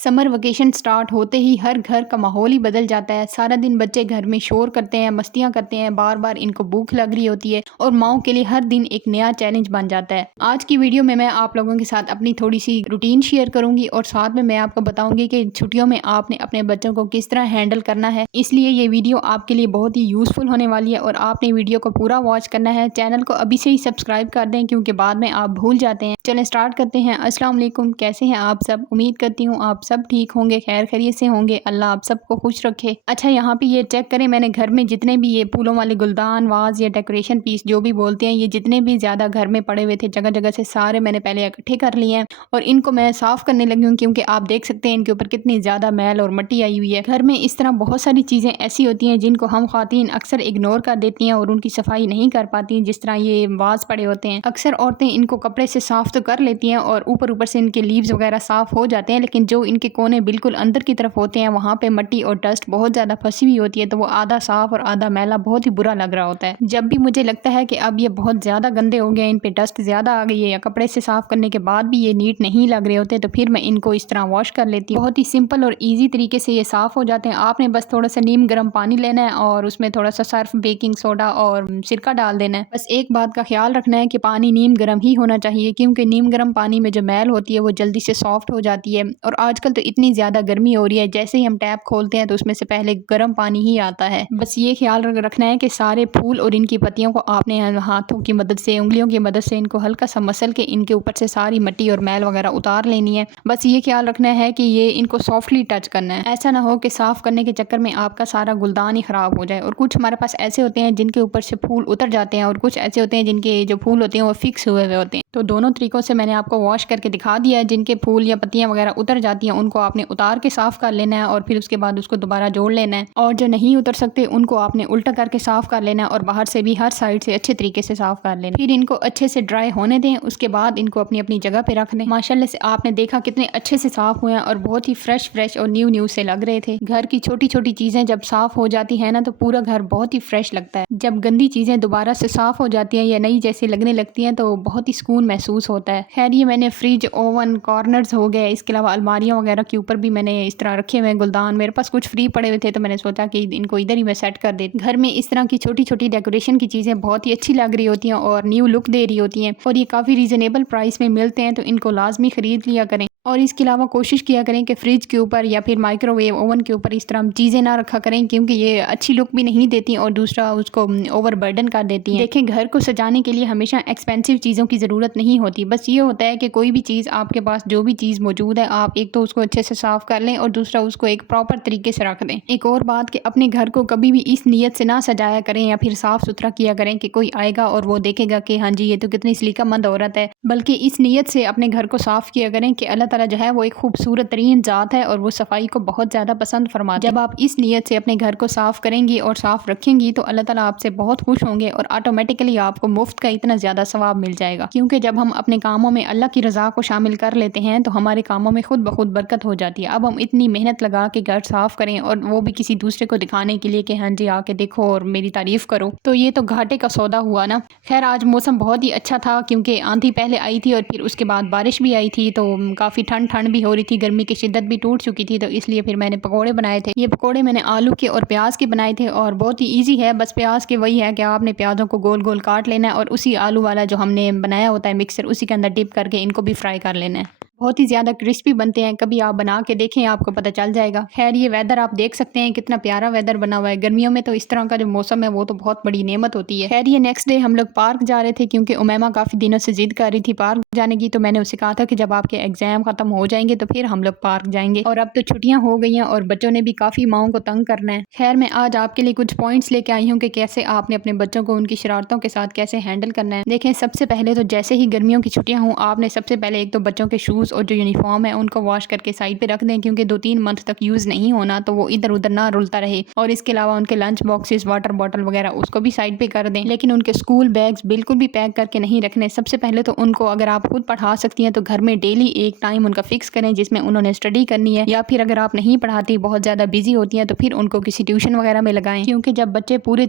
Summer vacation start होते ही हर घर का माहौल ही बदल जाता है। सारा दिन बच्चे घर में शोर करते हैं, मस्तियां करते हैं, बार बार इनको भूख लग रही होती है और माओं के लिए हर दिन एक नया चैलेंज बन जाता है। आज की वीडियो में मैं आप लोगों के साथ अपनी थोड़ी सी रूटीन शेयर करूंगी और साथ में मैं आपको बताऊंगी कि छुट्टियों में आपने अपने बच्चों को किस तरह हैंडल करना है। इसलिए ये वीडियो आपके लिए बहुत ही यूजफुल होने वाली है और आपने वीडियो को पूरा वॉच करना है। चैनल को अभी से ही सब्सक्राइब कर दें क्योंकि बाद में आप भूल जाते हैं। चलें स्टार्ट करते हैं। अस्सलाम वालेकुम, कैसे हैं आप सब? उम्मीद करती हूँ आप सब ठीक होंगे, खैर खैरियत से होंगे। अल्लाह आप सबको खुश रखे। अच्छा, यहाँ पे ये चेक करें, मैंने घर में जितने भी ये फूलों वाले गुलदान, वाज या डेकोरेशन पीस जो भी बोलते हैं, ये जितने भी ज़्यादा घर में पड़े हुए थे जगह जगह से, सारे मैंने पहले इकट्ठे कर लिए हैं और इनको मैं साफ़ करने लगी हूँ क्योंकि आप देख सकते हैं इनके ऊपर कितनी ज़्यादा मैल और मिट्टी आई हुई है। घर में इस तरह बहुत सारी चीज़ें ऐसी होती हैं जिनको हम ख़वातीन अक्सर इग्नोर कर देती हैं और उनकी सफाई नहीं कर पाती। जिस तरह ये वाज पड़े होते हैं, अक्सर औरतें इनको कपड़े से साफ़ तो कर लेती हैं और ऊपर ऊपर से इनके लीव्स वगैरह साफ़ हो जाते हैं, लेकिन जो इनके कोने बिल्कुल अंदर की तरफ होते हैं वहाँ पे मिट्टी और डस्ट बहुत ज़्यादा फंसी हुई होती है, तो वो आधा साफ़ और आधा मैला बहुत ही बुरा लग रहा होता है। जब भी मुझे लगता है कि अब ये बहुत ज़्यादा गंदे हो गए, इन पे डस्ट ज़्यादा आ गई है या कपड़े से साफ़ करने के बाद भी ये नीट नहीं लग रहे होते, तो फिर मैं इनको इस तरह वॉश कर लेती हूँ। बहुत ही सिंपल और ईजी तरीके से ये साफ़ हो जाते हैं। आपने बस थोड़ा सा नीम गर्म पानी लेना है और उसमें थोड़ा सा सर्फ, बेकिंग सोडा और सिरका डाल देना है। बस एक बात का ख्याल रखना है कि पानी नीम गर्म ही होना चाहिए क्योंकि नीम गर्म पानी में जो मैल होती है वो जल्दी से सॉफ्ट हो जाती है। और आजकल तो इतनी ज़्यादा गर्मी हो रही है, जैसे ही हम टैप खोलते हैं तो उसमें से पहले गर्म पानी ही आता है। बस ये ख्याल रखना है कि सारे फूल और इनकी पत्तियों को आपने हाथों की मदद से, उंगलियों की मदद से इनको हल्का सा मसल के इनके ऊपर से सारी मिट्टी और मैल वगैरह उतार लेनी है। बस ये ख्याल रखना है कि ये इनको सॉफ्टली टच करना है। ऐसा ना हो कि साफ़ करने के चक्कर में आपका सारा गुलदान ही ख़राब हो जाए। और कुछ हमारे पास ऐसे होते हैं जिनके ऊपर से फूल उतर जाते हैं और कुछ ऐसे होते हैं जिनके जो फूल होते हैं वो फिक्स हुए हुए होते हैं। तो दोनों तरीक़ों से मैंने आपको वॉश करके दिखा दिया है। जिनके फूल या पत्तियां वगैरह उतर जाती हैं उनको आपने उतार के साफ़ कर लेना है और फिर उसके बाद उसको दोबारा जोड़ लेना है। और जो नहीं उतर सकते उनको आपने उल्टा करके साफ़ कर लेना है और बाहर से भी हर साइड से अच्छे तरीके से साफ़ कर लेना। फिर इनको अच्छे से ड्राई होने दें, उसके बाद इनको अपनी अपनी जगह पे रख दें। माशाल्लाह से आपने देखा कितने अच्छे से साफ़ हुए हैं और बहुत ही फ्रेश और न्यू से लग रहे थे। घर की छोटी छोटी चीज़ें जब साफ़ हो जाती हैं ना तो पूरा घर बहुत ही फ्रेश लगता है। जब गंदी चीज़ें दोबारा से साफ़ हो जाती हैं या नई जैसी लगने लगती हैं तो बहुत ही सुकून महसूस होता है। खैर, ये मैंने फ्रिज, ओवन, कॉर्नर्स हो गए, इसके अलावा अलमारियाँ वगैरह के ऊपर भी मैंने इस तरह रखे हुए हैं गुलदान। मेरे पास कुछ फ्री पड़े हुए थे तो मैंने सोचा कि इनको इधर ही मैं सेट कर देती। घर में इस तरह की छोटी छोटी डेकोरेशन की चीज़ें बहुत ही अच्छी लग रही होती हैं और न्यू लुक दे रही होती हैं और ये काफ़ी रीज़नेबल प्राइस में मिलते हैं, तो इनको लाजमी ख़रीद लिया करें। और इसके अलावा कोशिश किया करें कि फ्रिज के ऊपर या फिर माइक्रोवेव ओवन के ऊपर इस तरह चीज़ें ना रखा करें क्योंकि ये अच्छी लुक भी नहीं देती और दूसरा उसको ओवर बर्डन कर देती हैं। देखें, घर को सजाने के लिए हमेशा एक्सपेंसिव चीज़ों की ज़रूरत नहीं होती। बस ये होता है कि कोई भी चीज़ आपके पास, जो भी चीज़ मौजूद है, आप एक तो उसको अच्छे से साफ़ कर लें और दूसरा उसको एक प्रॉपर तरीके से रख दें। एक और बात कि अपने घर को कभी भी इस नीयत से ना सजाया करें या फिर साफ़ सुथरा किया करें कि कोई आएगा और वो देखेगा कि हाँ जी ये तो कितनी सलीकामंद औरत है, बल्कि इस नीयत से अपने घर को साफ़ किया करें कि अल्लाह ताला जो है वो एक खूबसूरत तरीन ज़ात है और वो सफाई को बहुत ज़्यादा पसंद फरमाते हैं। जब आप इस नीयत से अपने घर को साफ़ करेंगी और साफ़ रखेंगी तो अल्लाह ताला आपसे बहुत खुश होंगे और ऑटोमेटिकली आपको मुफ्त का इतना ज़्यादा सवाब मिल जाएगा। क्योंकि जब हम अपने कामों में अल्लाह की रज़ा को शामिल कर लेते हैं तो हमारे कामों में खुद ब खुद बरकत हो जाती है। अब हम इतनी मेहनत लगा के घर साफ़ करें और वो भी किसी दूसरे को दिखाने के लिए कि हाँ जी आके देखो और मेरी तारीफ़ करो, तो ये तो घाटे का सौदा हुआ ना। खैर, आज मौसम बहुत ही अच्छा था क्योंकि आंधी पहले आई थी और फिर उसके बाद बारिश भी आई थी, तो काफ़ी ठंड भी हो रही थी, गर्मी की शिद्दत भी टूट चुकी थी, तो इसलिए फिर मैंने पकोड़े बनाए थे। ये पकोड़े मैंने आलू के और प्याज के बनाए थे और बहुत ही ईजी है। बस प्याज के वही है कि आपने प्याजों को गोल गोल काट लेना है और उसी आलू वाला जो हमने बनाया होता है मिक्सर, उसी के अंदर डिप करके इनको भी फ्राई कर लेना है। बहुत ही ज़्यादा क्रिस्पी बनते हैं, कभी आप बना के देखें, आपको पता चल जाएगा। खैर, ये वेदर आप देख सकते हैं कितना प्यारा वेदर बना हुआ है। गर्मियों में तो इस तरह का जो मौसम है वो तो बहुत बड़ी नेमत होती है। खैर, ये नेक्स्ट डे हम लोग पार्क जा रहे थे क्योंकि उमैमा काफ़ी दिनों से जिद कर रही थी पार्क जाने की, तो मैंने उसे कहा था कि जब आपके एग्जाम ख़त्म हो जाएंगे तो फिर हम लोग पार्क जाएंगे। और अब तो छुट्टियाँ हो गई हैं और बच्चों ने भी काफ़ी माओं को तंग करना है। खैर, मैं आज आपके लिए कुछ पॉइंट्स लेके आई हूँ कि कैसे आपने अपने बच्चों को उनकी शरारतों के साथ कैसे हैंडल करना है। देखें, सबसे पहले तो जैसे ही गर्मियों की छुट्टियाँ हों, आपने सबसे पहले एक तो बच्चों के शूज़ और जो यूनिफॉर्म उनको वॉश करके साइड पे रख दें क्योंकि 2-3 मंथ तक यूज़ नहीं होना, तो वो इधर उधर ना रुलता रहे। और इसके अलावा उनके लंच बॉक्सेस, वाटर बॉटल वगैरह उसको भी साइड पे कर दें, लेकिन उनके स्कूल बैग्स बिल्कुल भी पैक करके नहीं रखने। सबसे पहले तो उनको, अगर आप खुद पढ़ा सकती हैं तो घर में डेली एक टाइम उनका फिक्स करें जिसमें उन्होंने स्टडी करनी है, या फिर अगर आप नहीं पढ़ाती, बहुत ज़्यादा बिजी होती हैं, तो फिर उनको किसी ट्यूशन वगैरह में लगाएं। क्योंकि जब बच्चे पूरे